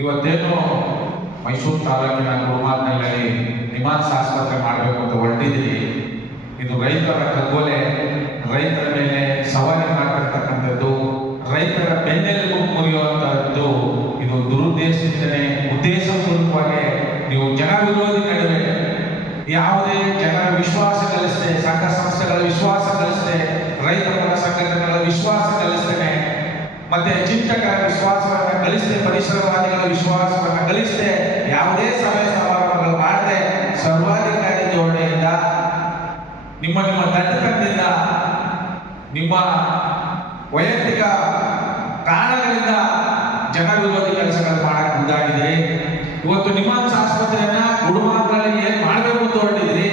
ಇವತ್ತೇನು ಮೈಸೂರು ತಾಲೂಕಿನ ಗುರುಮಾರ್ನಲ್ಲಿ ನಿಮಾನ್ಸ್ ಆಸ್ಪತ್ರೆ ಮಾಡಬೇಕು ಅಂತ ಹೊರಟಿದ್ದೀರಿ. ಇದು ರೈತರ ಕಗ್ಗೊಲೆ, ರೈತರ ಮೇಲೆ ಸವಾರಿ ಮಾಡ್ತಿರ್ತಕ್ಕಂಥದ್ದು, ರೈತರ ಬೆನ್ನೆಲುಬು ಮುರಿಯುವಂತಹದ್ದು. ಇದು ದುರುದ್ದೇಶದಿಂದಲೇ ಉದ್ದೇಶಪೂರ್ವಕವಾಗಿ ನೀವು ಜನ ವಿರೋಧಿ ನಡುವೆ ಯಾವುದೇ ಜನರ ವಿಶ್ವಾಸ ಗಳಿಸದೆ, ಸಂಘ ಸಂಸ್ಥೆಗಳ ವಿಶ್ವಾಸ ಗಳಿಸದೆ, ರೈತ ಪರ ಸಂಘಟನೆಗಳ ವಿಶ್ವಾಸ ಗಳಿಸ್ತೇನೆ, ಮತ್ತೆ ಚಿಂತಕರ ವಿಶ್ವಾಸವನ್ನು ಗಳಿಸದೆ, ಪರಿಸರವಾದಿಗಳ ವಿಶ್ವಾಸವನ್ನು ಗಳಿಸದೆ, ಯಾವುದೇ ಸಭೆ ಸಮಾರಂಭಗಳು ಮಾಡದೆ ಸರ್ವಾಧಿಕಾರಿ ಧೋರಣೆಯಿಂದ ನಿಮ್ಮ ದಂಡಕದಿಂದ, ನಿಮ್ಮ ವೈಯಕ್ತಿಕ ಕಾರಣಗಳಿಂದ ಜನ ವಿರೋಧಿ ಕೆಲಸಗಳು ಮಾಡಕ್ಕೆ ಮುಂದಾಗಿದ್ದೀರಿ. ಇವತ್ತು ನಿಮಾನ್ಸ್ ಆಸ್ಪತ್ರೆಯನ್ನ ಗುಡುಮಾರ್ಗಳಲ್ಲಿ ಏನ್ ಮಾಡಬೇಕು ಅಂತ ಹೊರಟಿದ್ರಿ.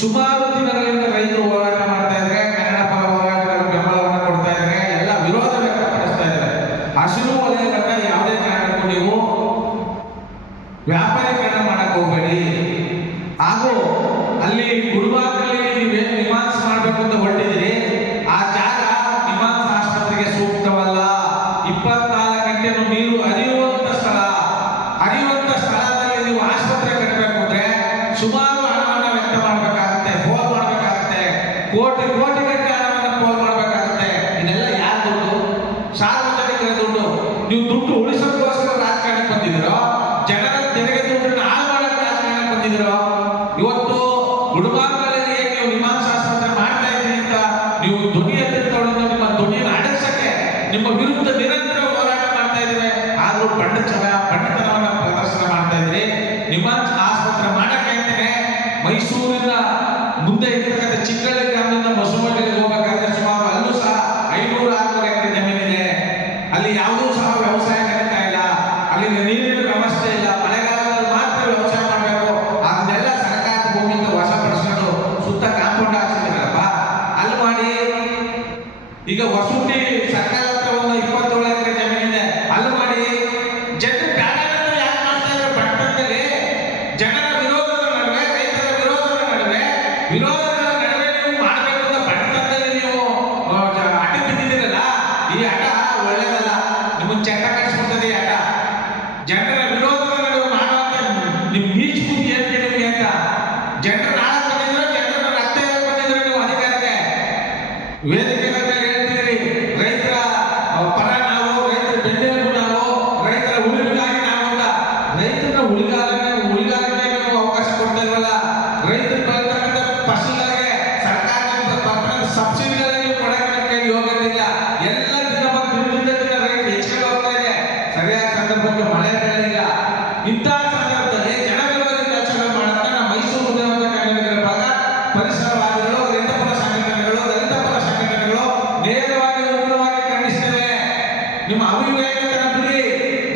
ಸುಮಾರು ದಿನಗಳಿಂದ ರೈತರು ಹೋರಾಟ ಮಾಡ್ತಾ ಇದ್ದಾರೆ, ಕನ್ನಡ ಪರ ಹೋರಾಟಗಾರರು ಬೆಂಬಲವನ್ನು ಕೊಡ್ತಾ ಇದ್ದಾರೆ, ಎಲ್ಲ ವಿರೋಧ ವ್ಯಕ್ತಪಡಿಸ್ತಾ ಇದ್ದಾರೆ. ಹಸಿರು ವಲಯಗಳನ್ನ ಯಾವುದೇ ಕಾರಣಕ್ಕೂ ನೀವು ವ್ಯಾಪಾರೀಕರಣ ಮಾಡಕ್ ಹೋಗಬೇಡಿ. ಹಾಗೂ ಅಲ್ಲಿ ಗುಡುಮಾರ್ಗಳಲ್ಲಿ ನೀವೇನು ನಿಮಾನ್ಸ್ ಮಾಡಬೇಕು ಅಂತ ಹೊರಟಿದ್ರಿ, ಆ ಜಾಗ ನಿಮಾನ್ಸ್ ಆಸ್ಪತ್ರೆಗೆ ಸೂಕ್ತವಲ್ಲ. 24 ಗಂಟೆನೂ ನೀರು ಹರಿಯುವಂತ ಸ್ಥಳ, ಹರಿಯುವಂತ ಸ್ಥಳದಲ್ಲಿ ನೀವು ಆಸ್ಪತ್ರೆ ಕಟ್ಟಬೇಕು ಅಂದ್ರೆ ಸುಮಾರು ಹಣವನ್ನು ವ್ಯಕ್ತ ಮಾಡಬೇಕಾಗುತ್ತೆ, ಪೋಲ್ ಮಾಡಬೇಕಾಗುತ್ತೆ, ಕೋಟಿ ಗಟ್ಟಲೆ ಹಣವನ್ನು ಪೋಲ್ ಮಾಡಬೇಕಾಗುತ್ತೆ. ಇದೆಲ್ಲ ಯಾರ ದುಡ್ಡು? ಸಾರ್ವಜನಿಕರ ದುಡ್ಡು. ನೀವು ದುಡ್ಡು ಉಳಿಸೋದಕ್ಕೋಸ್ಕರ ರಾಜಕಾರಣಕ್ಕೆ ಬಂದಿದ್ದೀರೋ, ಜನರ ತೆರಿಗೆ ದುಡ್ಡನ್ನು ಹಾಳು ಮಾಡೋಕೆ ರಾಜಕಾರಣಕ್ಕೆ ಬಂದಿದ್ದೀರೋ? ಇವತ್ತು ಗುಡುಮಾರ್ಗಳಲ್ಲಿ ನೀವು ನಿಮಾನ್ಸ್ ಆಸ್ಪತ್ರೆ ಮಾಡ್ತಾ ಇದ್ದೀರಿ ಅಂತ ನೀವು ಧ್ವನಿ ಎತ್ತಿಕೊಂಡು ನಿಮ್ಮ ಧ್ವನಿಯನ್ನು ಅಡಗಿಸಕ್ಕೆ ನಿಮ್ಮ ವಿರುದ್ಧ ನಿರಂತರ ಹೋರಾಟ ಮಾಡ್ತಾ ಇದ್ದೀವಿ. ಆದ್ರೂ ಬಂಡತನವನ್ನು ಪ್ರದರ್ಶನ ಮಾಡ್ತಾ ಇದ್ದೀರಿ. ನಿಮಾನ್ಸ್ ಆಸ್ಪತ್ರೆ ಮಾಡಕ್ಕೆ ಅಂತಾನೆ ಮೈಸೂರಿನ ಮುಂದೆ ಇರ್ತಕ್ಕಂಥ ಚಿಕ್ಕಳ್ಳಿ ಗ್ರಾಮದಿಂದ ಬಸವನಹಳ್ಳಿಗೆ ಹೋಗಬೇಕಾದ್ರೆ ಸುಮಾರು ಅಲ್ಲೂ ಸಹ 500-600 ಎಕರೆ ಜಮೀನಿದೆ. ಅಲ್ಲಿ ಯಾವುದೂ ಸಹ ವ್ಯವಸಾಯ ನಡೀತಾ ಇಲ್ಲ. ಅಲ್ಲಿ ನೀರಿನ ವ್ಯವಸ್ಥೆ ಇಲ್ಲ. ಮಳೆಗಾಲದಲ್ಲಿ ಮಾತ್ರ ವ್ಯವಸಾಯ ಮಾಡಬೇಕು. ಅದನ್ನೆಲ್ಲ ಸರ್ಕಾರದ ಭೂಮಿಯಿಂದ ವಶಪಡಿಸ್ಕೊಂಡು ಸುತ್ತ ಕಾಂಪೌಂಡ್ ಹಾಕ್ಸಿದ್ದೀರಲ್ಲಪ್ಪ, ಅಲ್ಲಿ ಮಾಡಿ. ಈಗ ವಸೂಟಿ ಸರ್ಕಾರ ಹತ್ರ ಒಂದು 27 ಎಕರೆ ಜಮೀನಿದೆ, ಅಲ್ಲಿ ಮಾಡಿ. ಜನರು ಬ್ಯಾಡ ಯಾಕೆ ಮಾಡ್ತಾ ಇದ್ದಾರೆ? ಪಟ್ಟಣದಲ್ಲಿ ಜನರ ವಿರೋಧದ ನಡುವೆ, ರೈತರ ವಿರೋಧದ ನಡುವೆ, ವಿರೋಧಗಳ ನಡುವೆ ನೀವು ಮಾಡಬೇಕು ಅಂತ ಪಟ್ಟಣದಲ್ಲಿ ನೀವು ಅಡ್ಡಿ ಬಿದ್ದಿದ್ದೀರಲ್ಲ, ಈ ಆಟ ಒಳ್ಳೇದಲ್ಲ. ನಿಮ್ಮನ್ನು ಚಟ್ಟ ಕಟ್ಟಿಸ್ಬಿಡ್ತದೆ ಈ ಆಟ. ಜನರ ವಿರೋಧದ ನಡುವೆ ಮಾಡುವಂತ ನಿಮ್ ನೀಚ್ ಬುದ್ಧಿ ಅಂತ ನಿಮ್ಗೆ ಅಂತ. ಜನರ ನಾಳ ಬಂದಿದ್ರು, ಜನರ ರಕ್ತ ಬಂದಿದ್ರು ನೀವು ಅಧಿಕಾರಕ್ಕೆ. ವೇದಿಕೆಗಳಲ್ಲಿ ಹೇಳ್ತಿದ್ದೀರಿ ರೈತರ ಪರ ನಾವು, ರೈತರ ಬೆನ್ನೆಲುಬು ನಾವು, ರೈತರ ಉಳಿವಿಗಾಗಿ ನಾವು ಅಂತ. ರೈತರ ಉಳಿಗಾಲಕ್ಕೆ ನೀವು ಅವಕಾಶ ಕೊಡ್ತಾ ಇಲ್ವಲ್ಲ. ರೈತರು ಬೆಳೆತಕ್ಕಂಥ ಫಸಲಿಗೆ ಸರ್ಕಾರದ ಬರ್ತಕ್ಕಂಥ ಸಬ್ಸಿಡಿಗಳನ್ನ ನೀವು ಕೊಡಕ್ಕೆ ಯೋಗ್ಯತೆ ಇಲ್ಲ. ಎಲ್ಲ ದಿನದಿಂದ ರೈತರು ಹೆಚ್ಚಿಗೆ ಹೋಗ್ತಾ ಇದೆ. ಸರಿಯಾದ ಸಂದರ್ಭಕ್ಕೆ ಮಳೆ ಬೀಳಲಿಲ್ಲ. ಇಂತಹ ಸಂದರ್ಭದಲ್ಲಿ ಜನ ವಿರೋಧಿ ಕೆಲಸಗಳು ಮಾಡುತ್ತಾ ನಮ್ಮ ಮೈಸೂರು ಉದ್ಯಮದ ಕನ್ನಡಿಗರ ಭಾಗ, ಪರಿಸರವಾದಿಗಳು, ರೈತ ಪರ ಸಂಘಟನೆಗಳು, ದಲಿತ ಪರ ಸಂಘಟನೆಗಳು ನೇರವಾಗಿ ಉಗ್ರವಾಗಿ ಖಂಡಿಸ್ತೇವೆ. ನಿಮ್ಮ ಅವಿವೇಕತನ ಬಿಡಿ,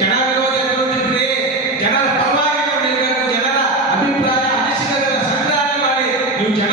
ಜನ ವಿರೋಧಿ ಬಿಡಿ, ಜನರ ಪರವಾಗಿ ನಾವು ನಿಲ್ಲಬೇಕು. ಜನರ ಅಭಿಪ್ರಾಯ ಅನಿಸಿಕೆಗಳನ್ನು ಸಂಗ್ರಹಣೆ ಮಾಡಿ ನೀವು ಜನ